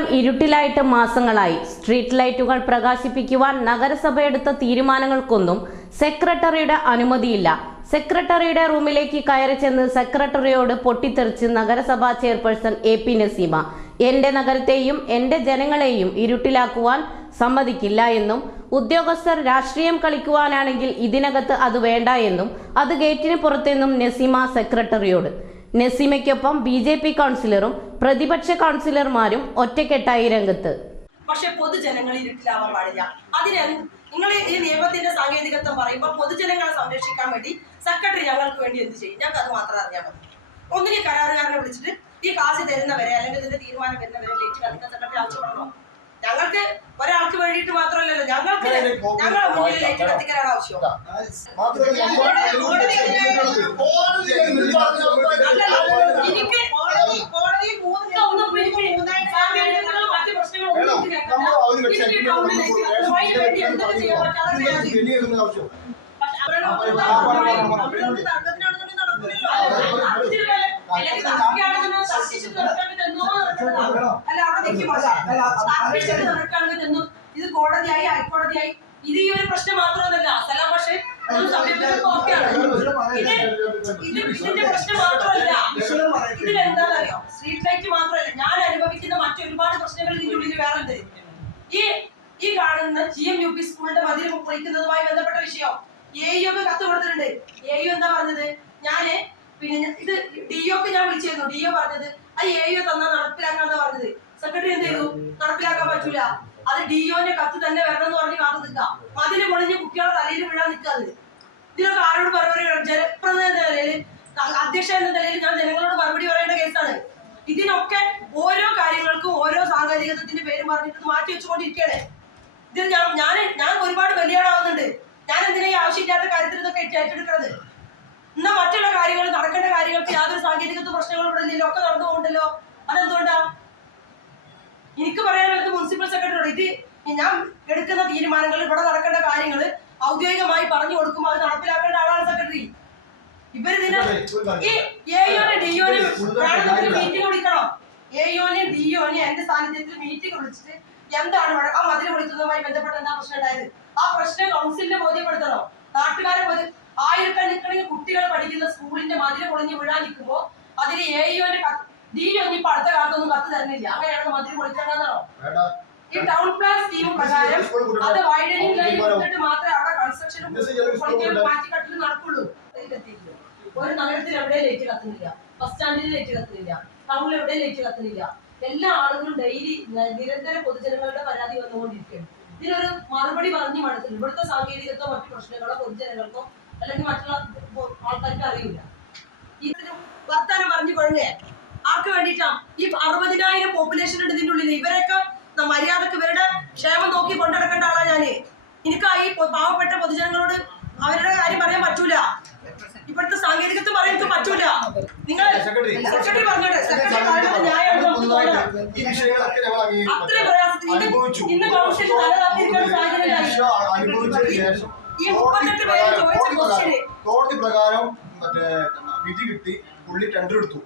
നഗരം ഇരുട്ടിലായിട്ട് മാസങ്ങളായി. സ്ട്രീറ്റ് ലൈറ്റുകൾ പ്രകാശിപ്പിക്കുവാൻ നഗരസഭ എടുത്ത തീരുമാനങ്ങൾക്കൊന്നും സെക്രട്ടറിയുടെ അനുമതിയില്ല. സെക്രട്ടറിയുടെ റൂമിലേക്ക് കയറി ചെന്ന് സെക്രട്ടറിയോട് പൊട്ടിത്തെറിച്ച് നഗരസഭാ ചെയർപേഴ്സൺ AP നസീമ എന്റെ നഗരത്തെയും എന്റെ ജനങ്ങളെയും ഇരുട്ടിലാക്കുവാൻ സമ്മതിക്കില്ല എന്നും ഉദ്യോഗസ്ഥർ രാഷ്ട്രീയം കളിക്കുവാനാണെങ്കിൽ ഇതിനകത്ത് അത് വേണ്ട എന്നും അത് ഗേറ്റിന് പുറത്തെന്നും നസീമ സെക്രട്ടറിയോട്. നസീമയ്ക്കൊപ്പം BJP കൗൺസിലറും പ്രതിപക്ഷ കൗൺസിലർമാരും ഒറ്റക്കെട്ടായി രംഗത്ത്. പക്ഷെ പൊതുജനങ്ങൾ ഇരുട്ടിലാവാൻ പാടില്ല. അതിന് നിങ്ങൾ ഈ നിയമത്തിന്റെ സാങ്കേതികത്വം പറയുമ്പോൾ പൊതുജനങ്ങളെ സംരക്ഷിക്കാൻ വേണ്ടി സെക്രട്ടറി ഞങ്ങൾക്ക് വേണ്ടി എന്ത് ചെയ്യും? ഞങ്ങൾക്ക് അത് മാത്രം അറിയാൻ മതി. ഒന്നിന് കരാറുകാരനെ വിളിച്ചിട്ട് ഈ കാശ് തരുന്നവരെ അല്ലെങ്കിൽ ഇതിന്റെ തീരുമാനം വരുന്നവരെ ലേറ്റ് കത്തിക്കാൻ സെക്രട്ടറി ആവശ്യപ്പെടണോ? ഞങ്ങൾക്ക് ഒരാൾക്ക് വേണ്ടിയിട്ട് മാത്രമല്ലല്ലോ, ഞങ്ങളുടെ മുന്നിൽ ലേറ്റ് കത്തിക്കാനാണ് ആവശ്യം. ഇത് കോടതിയായി ഹൈക്കോടതിയായി ഇത് ഈ ഒരു പ്രശ്നം മാത്രമല്ല, സലാം പക്ഷേ ഇതിന്റെ പ്രശ്നം മാത്രമല്ല. ഇതിലെന്താണെന്നറിയോ? സ്ട്രീറ്റ് ലൈറ്റ് മാത്രമല്ല, ഞാൻ അനുഭവിക്കുന്ന മറ്റൊരുപാട് പ്രശ്നങ്ങൾ ഇതിന്റെ ഉള്ളിൽ വേറെ ഉണ്ട്. ഈ കാണുന്ന GMUP സ്കൂളിന്റെ മതിൽ പൊളിക്കുന്നതുമായി ബന്ധപ്പെട്ട വിഷയം AEO കത്ത് കൊടുത്തിട്ടുണ്ട്. AEO എന്താ പറഞ്ഞത്? ഞാന് ഇത് DOക്ക് ഞാൻ വിളിച്ചിരുന്നു. DO പറഞ്ഞത് ആ AEO തന്നാ നടപ്പിലാക്കാന്നാ പറഞ്ഞത്. സെക്രട്ടറി എന്ത് ചെയ്തു? നടപ്പിലാക്കാൻ പറ്റൂല, അത് DOന്റെ കത്ത് തന്നെ വരണം എന്ന് പറഞ്ഞ് കാത്തു നിൽക്കാം. മതില് പൊളിഞ്ഞ് കുട്ടികളെ തലയിൽ വീഴാൻ നിൽക്കാത്. ഇതിനൊക്കെ ആരോട് മറുപടി? ജനപ്രതിനിധി എന്ന നിലയിൽ, അധ്യക്ഷ എന്ന നിലയിൽ ഞാൻ ജനങ്ങളോട് മറുപടി പറയേണ്ട കേസാണ്. ഇതിനൊക്കെ ഓരോ കാര്യങ്ങൾക്കും ഓരോ സാങ്കേതികത്വത്തിന്റെ പേര് പറഞ്ഞിട്ട് മാറ്റി വെച്ചുകൊണ്ടിരിക്കുകയാണ്. ഇതിൽ ഞാൻ ഒരുപാട് വലിയാളാവുന്നുണ്ട്. ഞാൻ എന്തിനാ ഈ ആവശ്യമില്ലാത്ത കാര്യത്തിൽ ഇതൊക്കെ ഏറ്റെടുക്കുന്നത്? എന്നാ മറ്റുള്ള കാര്യങ്ങൾ, നടക്കേണ്ട കാര്യങ്ങൾക്ക് യാതൊരു സാങ്കേതികത്വ പ്രശ്നങ്ങളും ഇവിടെ ഇല്ലല്ലോ, ഒക്കെ നടന്നു പോകണ്ടല്ലോ. അതെന്തുകൊണ്ടാ? എനിക്ക് പറയാനുള്ളത് മുനിസിപ്പൽ സെക്രട്ടറിയോട്, ഇത് ഞാൻ എടുക്കുന്ന തീരുമാനങ്ങൾ, ഇവിടെ നടക്കേണ്ട കാര്യങ്ങൾ ഔദ്യോഗികമായി പറഞ്ഞു കൊടുക്കുമ്പോൾ അത് നടപ്പിലാക്കേണ്ട ആളാണ് സെക്രട്ടറി. ഇവരിതിന് ഈ AEOനെ DOനെ മീറ്റിംഗ് വിളിക്കണം. AEOനെയും DOനെയും എന്റെ സാന്നിധ്യത്തിൽ മീറ്റിംഗ് വിളിച്ചിട്ട് എന്താണ് ആ മതിൽ വിളിക്കുന്നതുമായി ബന്ധപ്പെട്ട് എന്താ പ്രശ്നം ഉണ്ടായത്? ആ പ്രശ്നം കൗൺസിലിനെ ബോധ്യപ്പെടുത്തണം, നാട്ടുകാരെ ആയിരക്കണക്കിന് കുട്ടികൾ പഠിക്കുന്ന സ്കൂളിന്റെ മതിൽ പൊളിഞ്ഞ് വീഴാൻ നിൽക്കുമ്പോ അതിന് AEOന്റെ DO ഇപ്പൊ അടുത്ത കാലത്തൊന്നും കത്ത് തരുന്നില്ല. അങ്ങനെയാണ് മതിൽ പൊളിക്കേണ്ടതാണോ? ഈ ടൗൺ പ്ലാൻ സ്കീം പ്രകാരം അത് വൈഡനിങ് ലൈൻ കൊടുത്തിട്ട് മാത്രമേ അവിടെ കൺസ്ട്രക്ഷനും മാറ്റിക്കട്ടിലും നടക്കുള്ളൂ. ഒരു നഗരത്തിൽ എവിടെയും ലൈറ്റ് കത്തുന്നില്ല, ബസ് സ്റ്റാൻഡിൽ ലൈറ്റ് കത്തുന്നില്ല, ടൗണിൽ എവിടെയും ലൈറ്റ് കത്തുന്നില്ല. എല്ലാ ആളുകളും ഡെയിലി നിരന്തര പൊതുജനങ്ങളുടെ പരാതി വന്നുകൊണ്ടിരിക്കുകയാണ്. ഇതിനൊരു മറുപടി പറഞ്ഞു മടുത്തില്ല. ഇവിടുത്തെ സാങ്കേതികത്തോ മറ്റു പ്രശ്നങ്ങളോ പൊതുജനങ്ങൾക്കോ അല്ലെങ്കിൽ മറ്റുള്ള ആൾക്കാർക്ക് അറിയില്ല. ഇതിന് വർത്താനം പറഞ്ഞു കൊള്ളേ ആർക്ക് വേണ്ടിയിട്ടാ? ഈ 60,000 പോപ്പുലേഷൻ ഉണ്ട് ഇതിന്റെ ഉള്ളിൽ. ഇവരൊക്കെ മര്യാദക്ക് ഇവരുടെ ക്ഷേമം നോക്കി കൊണ്ടുനടക്കേണ്ട ആളാ ഞാന്. എനിക്ക് ഈ പാവപ്പെട്ട പൊതുജനങ്ങളോട് അവരുടെ കാര്യം പറയാൻ പറ്റൂല. ഇപ്പോഴത്തെ സാങ്കേതികത്വം പറയാൻ എനിക്ക് പറ്റൂല. നിങ്ങൾ സെക്രട്ടറി പറഞ്ഞോട്ടെ, സെക്രട്ടറി പറയുന്നത് ന്യായമാണ്. നമുക്ക് തോന്നണം അത്ര പ്രയാസത്തിൽ ഇന്ന് കൗൺസിൽ തലതാക്കിയിരിക്കുന്ന സാഹചര്യം. ഈ 38 പേര് ചോദിച്ച ക്വസ്റ്റ്യന് കോടതി പ്രകാരം മറ്റേ വിധി കിട്ടി. പുള്ളി ടെൻഡർ എടുത്തു.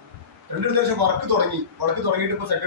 ടെൻഡർ എടുത്ത ശേഷം വർക്ക് തുടങ്ങിയിട്ട് ഇപ്പൊ സെക്രട്ടറി